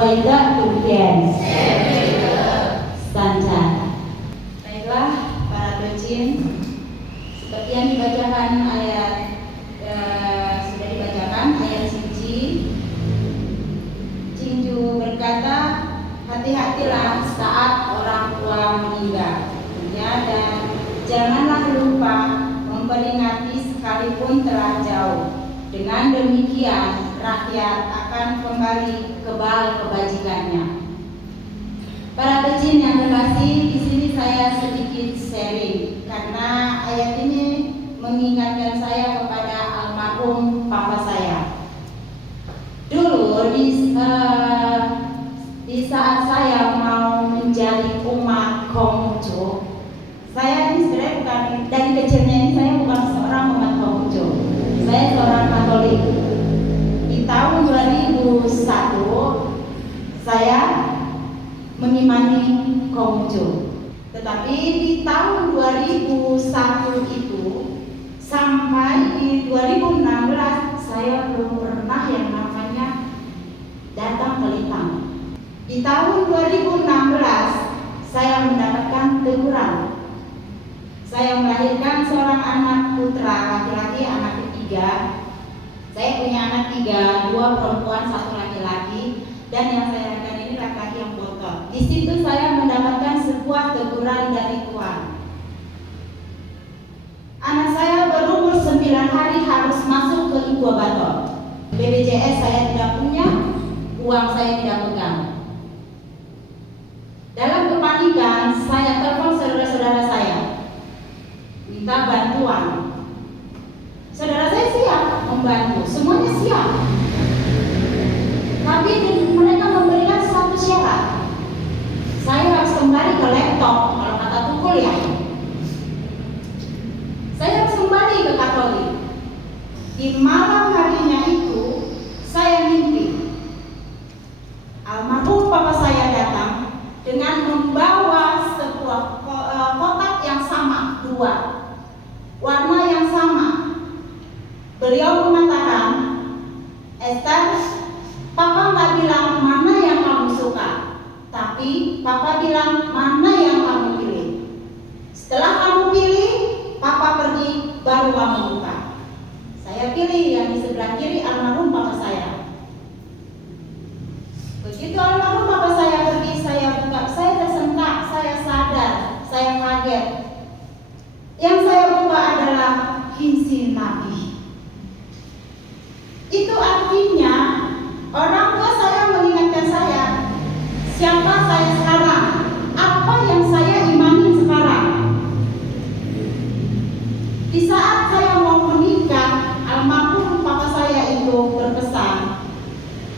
Weiter Tuhan Stanca. Baiklah para dojin, seperti yang dibacakan sudah dibacakan ayat suci. Cinju berkata, hati-hatilah saat orang tua meninggal, ya, dan janganlah lupa memperingati sekalipun telah jauh. Dengan demikian rakyat akan kembali kebal kebajikannya. Para dojin yang terkasih, di sini saya sedikit sharing karena ayat ini mengingatkan saya kepada almarhum papa saya. Dulu di saat saya mau menjadi umat Konghucu, saya ini sebenarnya bukan, dari kecilnya ini saya bukan seorang umat Konghucu. Saya seorang Katolik. Di tahun 2001 saya mengimani Konghucu. Tetapi di tahun 2001 itu sampai di 2016 saya belum pernah yang namanya datang ke Litang. Di tahun 2016 saya mendapatkan teguran. Saya melahirkan seorang anak putra laki-laki, anak ketiga. Saya punya anak 3, 2 perempuan, 1 laki-laki, dan yang saya lakukan ini laki-laki yang botot. Di situ saya mendapatkan sebuah teguran dari Tuhan. Anak saya berumur 9 hari harus masuk ke inkubator. BPJS saya tidak punya, uang saya tidak pegang. Dalam kepanikan, saya telepon saudara-saudara saya, minta bantuan. Saudara saya siap membantu, semuanya siap. Tapi mereka memberikan satu syarat. Saya harus kembali ke laptop, kalau kata Tukul ya. Saya harus kembali ke Katolik. Di malam harinya itu, saya mimpi almarhum papa saya datang dengan membawa sebuah kotak yang sama, 2, warna yang sama. Beliau mengatakan, Esther, papa nggak bilang mana yang kamu suka, tapi papa bilang mana yang kamu pilih. Setelah kamu pilih, papa pergi, baru kamu buka. Saya pilih yang di sebelah kiri almarhum papa saya. Begitu almarhum papa saya pergi, saya buka, saya tersentak, saya sadar, saya kaget. Yang saya buka adalah Hinsin Nabi. Itu artinya orang tua saya mengingatkan saya, siapa saya sekarang, apa yang saya imani sekarang. Di saat saya mau menikah, almarhum papa saya itu berpesan,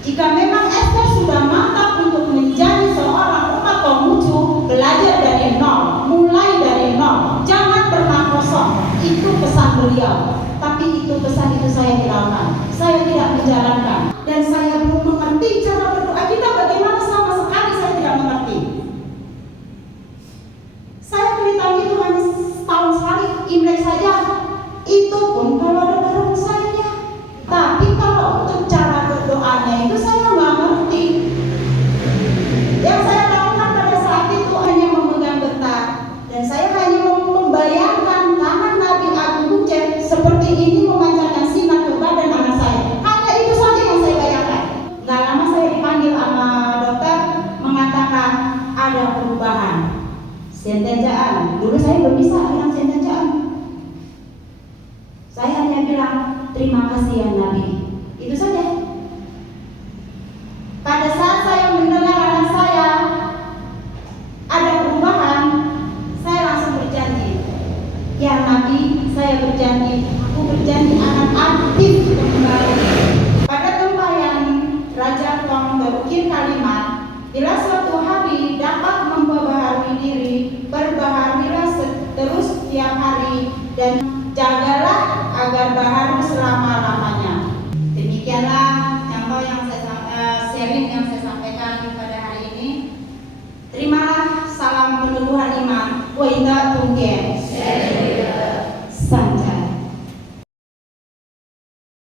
jika memang Esther sudah mantap untuk menjadi seorang umat Konghucu, belajar dari nol, mulai dari nol, jangan pernah kosong. Itu pesan beliau. Tapi itu pesan itu saya hilangkan, saya tidak menjalankan, dan saya belum mengerti cara berdoa kita bagaimana, sama sekali saya tidak mengerti. Saya cerita itu hanya setahun sekali, Imlek saja, itu pun kalau ada barongsainya. Tapi kalau untuk cara berdoanya itu saya nggak ngerti. Yang saya lakukan pada saat itu hanya memegang getah, dan saya hanya membayangkan tangan Nabi Agung Bucet seperti ini memancarkan sinar ke badan anak saya. Hanya itu saja yang saya bayangkan. Gak lama saya dipanggil sama dokter, mengatakan ada perubahan. Sentenjaan. Dulu saya belum bisa bilang sentenjaan. Saya hanya bilang terima kasih ya Nabi. Itu saja